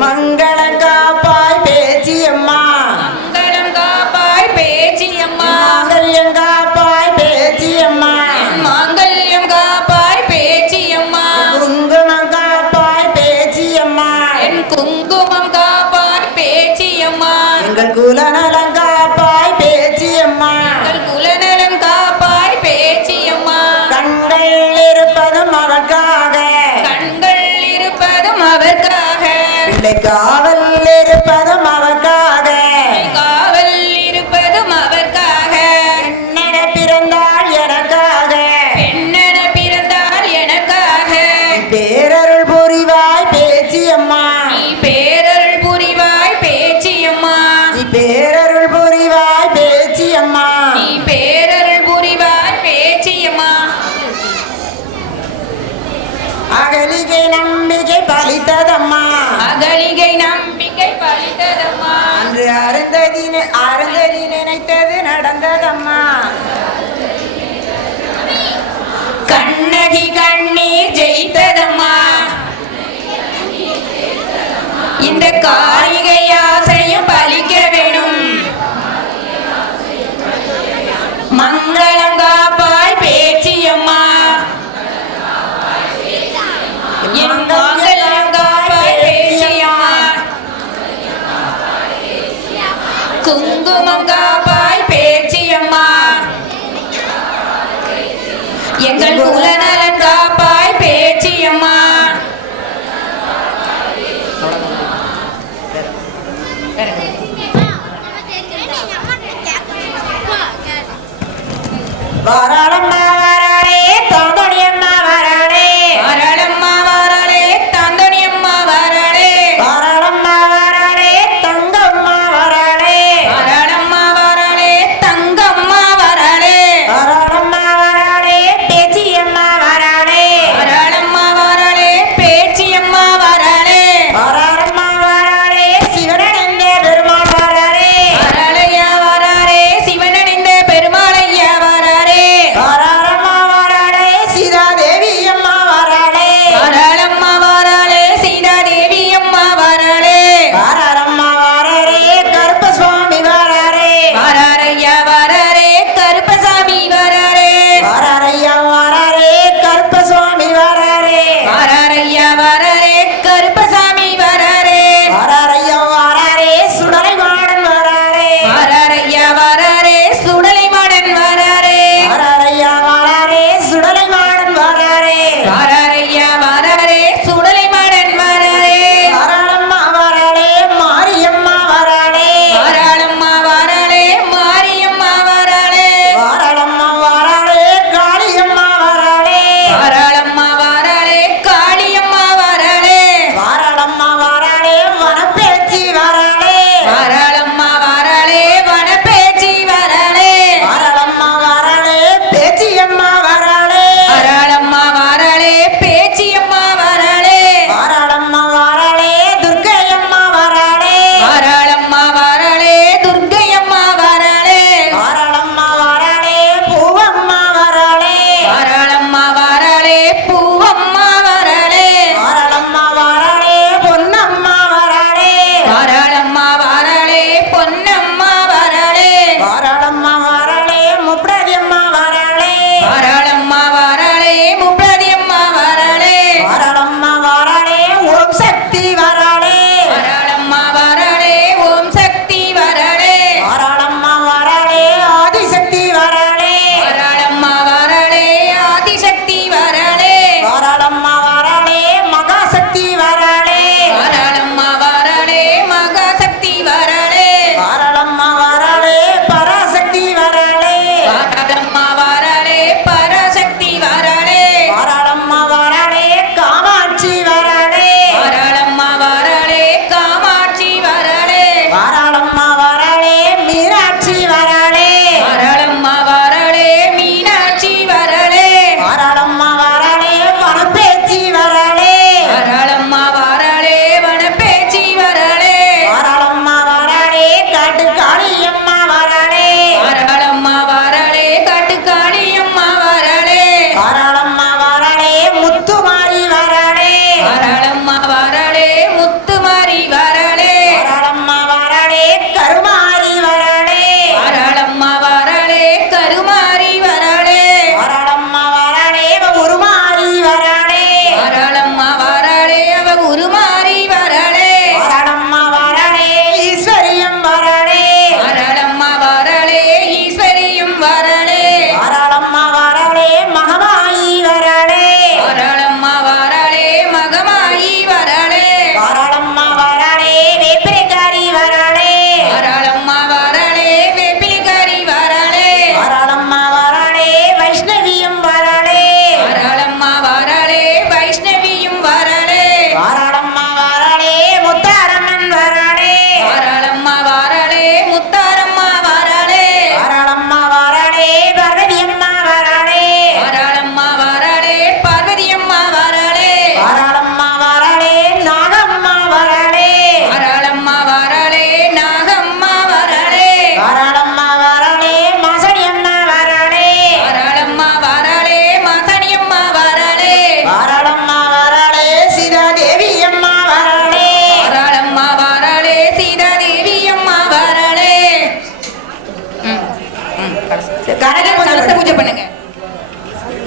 மங்களம் காப்பாய் பேச்சியம்மா மங்களம் காப்பாய் பேச்சியம்மா மாங்கல்யம் காப்பாய் பேச்சியம்மா மாங்கல்யம் காப்பாய் பேச்சியம்மா குங்குமம் காப்பாய் பேச்சியம்மா என் குங்குமம் காப்பாய் பேச்சியம்மா எங்கள் குலநலம் காப்பாய் பேச்சியம்மா எங்கள் குலநலம் காப்பாய் பேச்சியம்மா கண்கள் இருப்பதும் அவர்க்காக கண்கள் இருப்பதும் அவர்க்காக பிள்ளை காவல் இருப்பதும் அவர்க்காக காவல் இருப்பதும் அவர்க்காக பெண்ணென பிறந்தாள் எனக்காக பெண்ணென பிறந்தால் எனக்காக பேரருள் புரிவாய் பேச்சியம்மா நீ பேரருள் புரிவாய் பேச்சியம்மா நீ பேரருள் புரிவாய் பேச்சியம்மா நீ பேரருள் புரிவாய் பேச்சியம்மா அகலிகை நம்பிக்கை பலித்ததம்மா அகலிகை நம்பிக்கை பலித்ததம்மா அன்று அருந்ததி நினைத்தது நடந்ததம்மா கண்ணகி கண்ணீர் ஜெயித்ததம்மா இந்த காரிகை ஆசையும் பலிக்க வேணும் மங்களம் காப்பாய் பேச்சியம்மா என் மங்களம் காப்பாய் பேச்சியம்மா குங்குமம் காப்பாய் பேச்சியம்மா எங்கள் குலநலன் காப்பாய் பேச்சியம்மா வாராளம்மா வாராளே தாந்தோணியம்மா வாராளே வாராளம்மா வாராளே தாந்தோணியம்மா வாராளே வாராளம்மா வாராளே தங்கம்மா வாராளே வாராளம்மா வாராளே தங்கம்மா வாராளே வாராளம்மா வாராளே பேச்சியம்மா வாராளே வாராளம்மா வாராளே பேச்சியம்மா வாராளே வாராளம்மா வாராளே சிவனடைந்த பெருமாள் வாராளே வாராளையா வாராரே சிவனடைந்த பெருமாளையா வாராரே வாராளம்மா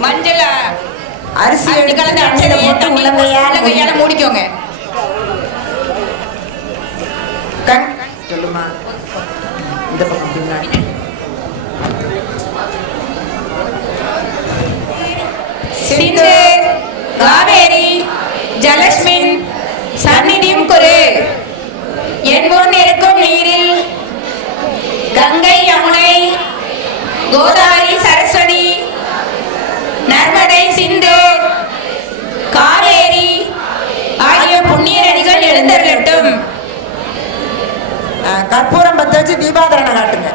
மஞ்சள் அரிசி அரிசி கலந்து அரிசியில அடிச்சதையே போட்டு தண்ணி உள்ளங்கையால உள்ளங்கையால மூடிக்கோங்க. கண் சொல்லுமா இந்த பக்கம் பின்னாடி சிந்து காவேரி ஜலஸ்மின் சந்நிதியும் குரு என் முன் இருக்கும் நீரில் கங்கை யமுனை கோதாவரி சரஸ்வதி நர்மதை சிந்து காவேரி ஆகிய புண்ணிய நதிகள் எழுந்தருளட்டும். கற்பூரம் பத்த வச்சு தீபாதரனை காட்டுங்க.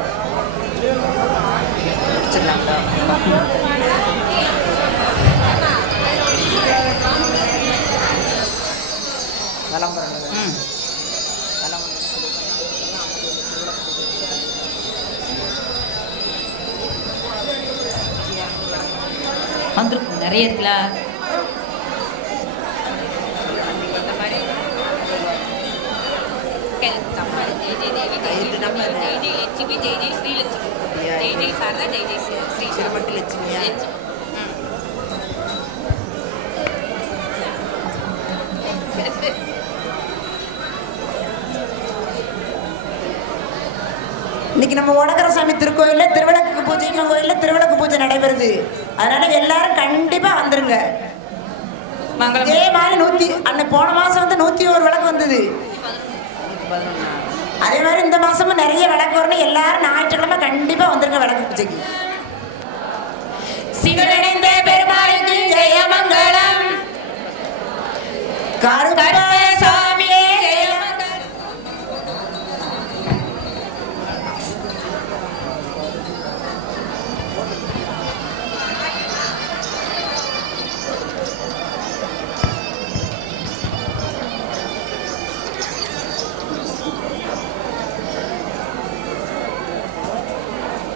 வந்துருக்கும் நிறைய இருக்குல்ல. இன்னைக்கு நம்ம ஒடகரசாமி திருக்கோயில்ல திருவிளக்கு பூஜைக்கும் கோயில்ல திருவிளக்கு பூஜை நடைபெறுது. அதனால எல்லாரும் கண்டிப்பா வந்துருங்க. இதே மாதிரி அன்னைக்கு போன மாசம் வந்து 101 விளக்கு வந்தது. அதே மாதிரி இந்த மாசமும் நிறைய விளக்கு வரணும். எல்லாரும் ஞாயிற்றுக்கிழமை கண்டிப்பா வந்துருங்க விளக்கு பூஜைக்கு. சிவனடைந்த பெருமாளுக்கு ஜெயமங்கலம்.